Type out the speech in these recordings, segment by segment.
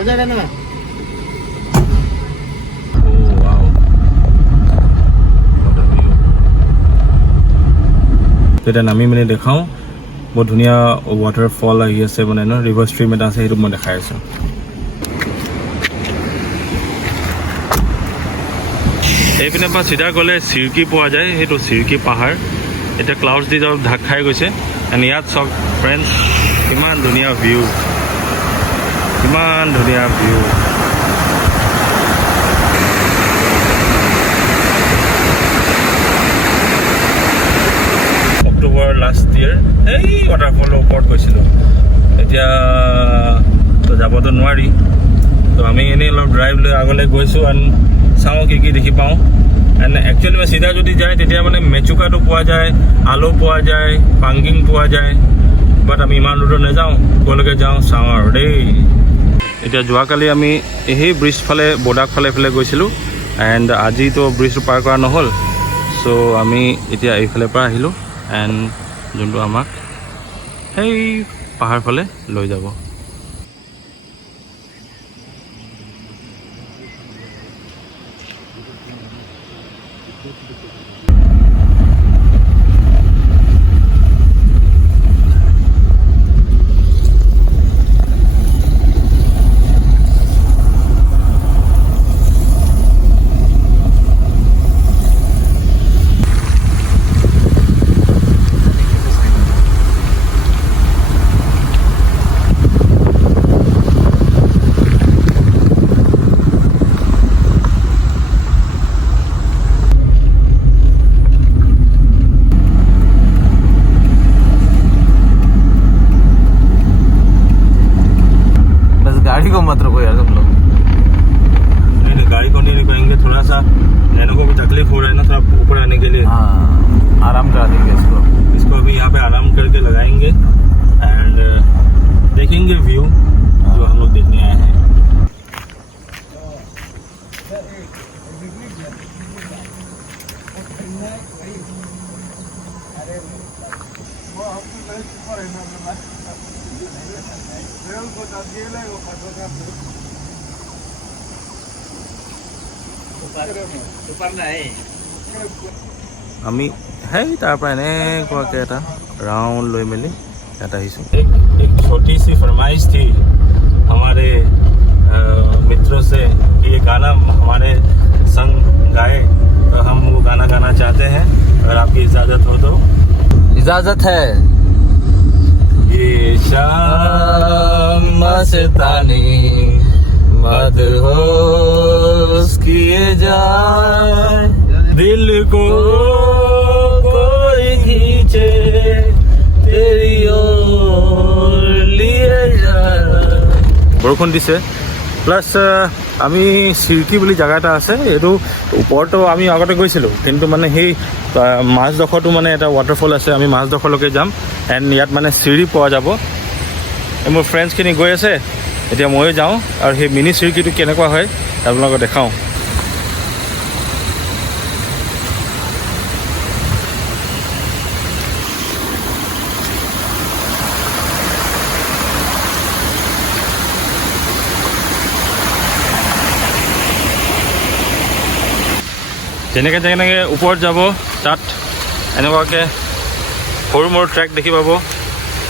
हो जाएगा ना। এটা নামি মানে দেখাওঁ বহুত ধুনীয়া ৱাটাৰফল আহি আছে মানে ন ৰিভাৰ ষ্ট্ৰীম এটা আছে সেইটো মই দেখাই আছোঁ এইপিনে পৰা চিধা গ'লে চিৰকি পোৱা যায় সেইটো চিৰকি পাহাৰ এতিয়া ক্লাউডছ দি যাব ঢাক খাই গৈছে এণ্ড ইয়াত চাওক ফ্ৰেণ্ডছ কিমান ধুনীয়া ভিউ অক্টোবৰ লাষ্ট ইয়েৰ এই ৱাটাৰফলৰ ওপৰত গৈছিলোঁ এতিয়া তো যাবতো নোৱাৰি তো আমি এনেই অলপ ড্ৰাইভ লৈ আগলৈ গৈছোঁ এণ্ড চাওঁ কি কি দেখি পাওঁ এণ্ড একচুৱেলি মই চিধা যদি যায় তেতিয়া মানে মেচুকাটো পোৱা যায় আলু পোৱা যায় পাংগিং পোৱা যায় বাট আমি ইমান দূৰত নাযাওঁ ক'লৈকে যাওঁ চাওঁ আৰু দেই এতিয়া যোৱাকালি আমি সেই ব্ৰিজ ফালে ব'ডাক ফালে গৈছিলোঁ এণ্ড আজিতো ব্ৰিজটো পাৰ কৰা নহ'ল চ' আমি এতিয়া এইফালে পৰা আহিলোঁ এণ্ড যোনটো আমাক সেই পাহাৰ ফালে লৈ যাব गाड़ी को मत रोको यार तुम लोग नहीं गाड़ी को नहीं रुकाएंगे थोड़ा सा नैनो को भी तकलीफ हो रहा है ना थोड़ा ऊपर आने के लिए आराम करा देंगे इसको अभी यहाँ पे आराम करके लगाएंगे एंड देखेंगे व्यू जो हम लोग देखने आए हैं আমি সেই তাৰ পৰা এনেকুৱাকৈ এটা राउंड লৈ মেলি ইয়াত আহিছোঁ एक छोटी सी फरमाइश थी हमारे मित्रों से कि ये गाना हमारे संग गाए तो हम वो गाना गाना चाहते हैं अगर आपकी इजाज़त हो तो इजाजत है ये शाम मस्तानी मदहोश किए जाए दिल को कोई खींचे तेरी ओर लिए जाए বৰষুণ দিছে প্লাছ আমি চিৰকি বুলি জেগা এটা আছে এইটো ওপৰতো আমি আগতে গৈছিলোঁ কিন্তু মানে সেই মাজডোখৰটো মানে এটা ৱাটাৰফল আছে আমি মাজডোখৰলৈকে যাম এণ্ড ইয়াত মানে চিৰি পোৱা যাব মোৰ ফ্ৰেণ্ডছখিনি গৈ আছে এতিয়া ময়ো যাওঁ আৰু সেই মিনি চিৰকিটো কেনেকুৱা হয় আপোনালোকক দেখাওঁ যেনেকৈ ওপৰত যাব তাত এনেকুৱাকৈ সৰু মৰু ট্ৰেক দেখি পাব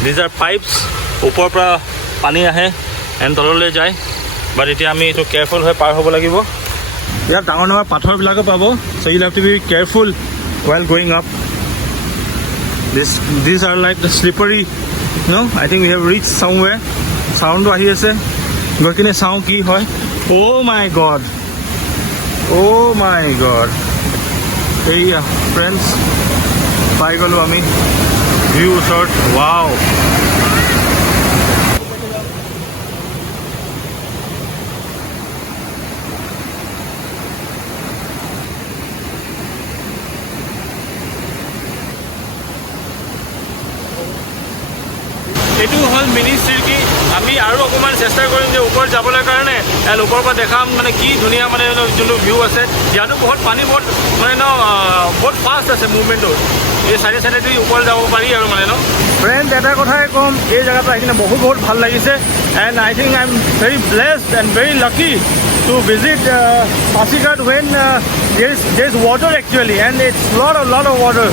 দিজ আৰ পাইপছ ওপৰৰ পৰা পানী আহে এণ্ড তললৈ যায় বাট এতিয়া আমি এইটো কেয়াৰফুল হৈ পাৰ হ'ব লাগিব ইয়াত ডাঙৰ ডাঙৰ পাথৰবিলাকো পাব so' you have to be careful while going up this are like the slippery ন I think we have reach somewhere চাউণ্ডটো আহি আছে গৈ কিনে চাওঁ কি হয় অ' মাই গড এইয়া ফ্ৰেণ্ডছ পাই গ'লোঁ আমি ভিউ ওচৰত ৱাও এইটো হ'ল মিনি চিৰকি আমি আৰু অকণমান চেষ্টা কৰিম যে ওপৰত যাবলৈ কাৰণে এণ্ড ওপৰৰ পৰা দেখাম মানে কি ধুনীয়া মানে যোনটো ভিউ আছে ইয়াতো বহুত পানী বহুত মানে বহুত ফাষ্ট আছে মুভমেণ্টটো এই চাইডে চাইডেদি ওপৰত যাব পাৰি আৰু মানে ফ্ৰেণ্ড এটা কথাই ক'ম এই জেগাটো আহি কিনে বহুত ভাল লাগিছে and I think I'm very blessed and very lucky to visit Pasighat when there's water actually, and it's lot of water.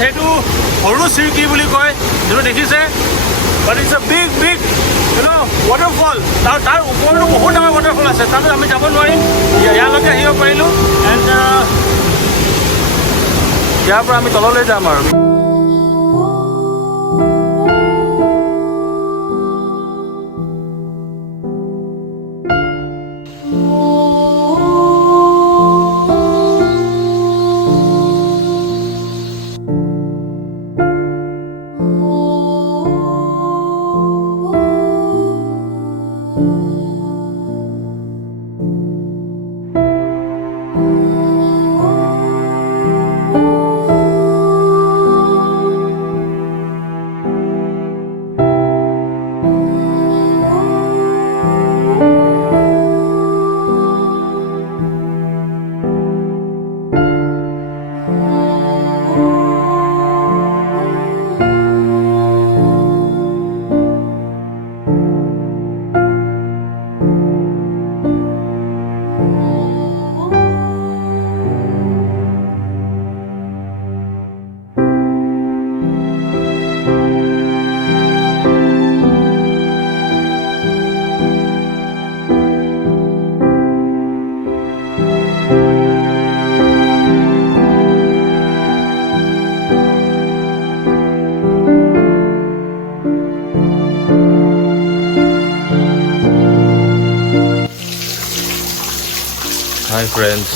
সেইটো সৰু চিৰকি বুলি কয়, যিটো দেখিছে, but it's a big waterfall. তাৰ ওপৰতো বহুত ডাঙৰ ৱাটাৰফল আছে, তাত আমি যাব নোৱাৰিম, ইয়ালৈকে আহিব পাৰিলোঁ, এণ্ড ইয়াৰ পৰা আমি তললৈ যাম আৰু। Hi friends,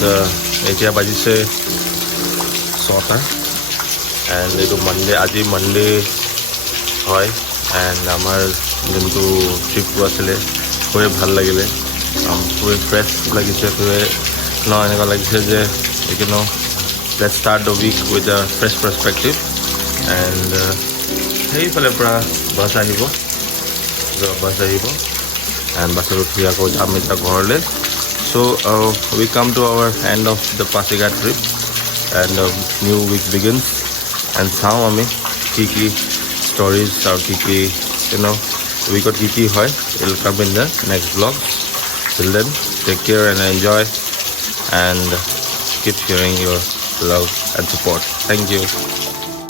এতিয়া বাজিছে 6টা এণ্ড এইটো আজি মানডে হয়, এণ্ড আমাৰ যোনটো ট্ৰিপটো আছিলে খুবেই ভাল লাগিলে, খুবেই ফ্ৰেছ লাগিছে, খুবেই এনেকুৱা লাগিছে যে let's start the week with a fresh perspective. And সেইফালৰ পৰা বাছ আহিব এণ্ড বাছত উঠি আকৌ যাম এতিয়া ঘৰলৈ। So we come to our end of the Pasighat trip, and a new week begins. And now ami kiki stories or kiki we got kiki hoy, it will come in the next vlog. Till then, take care and enjoy, and keep sharing your love and support. Thank you.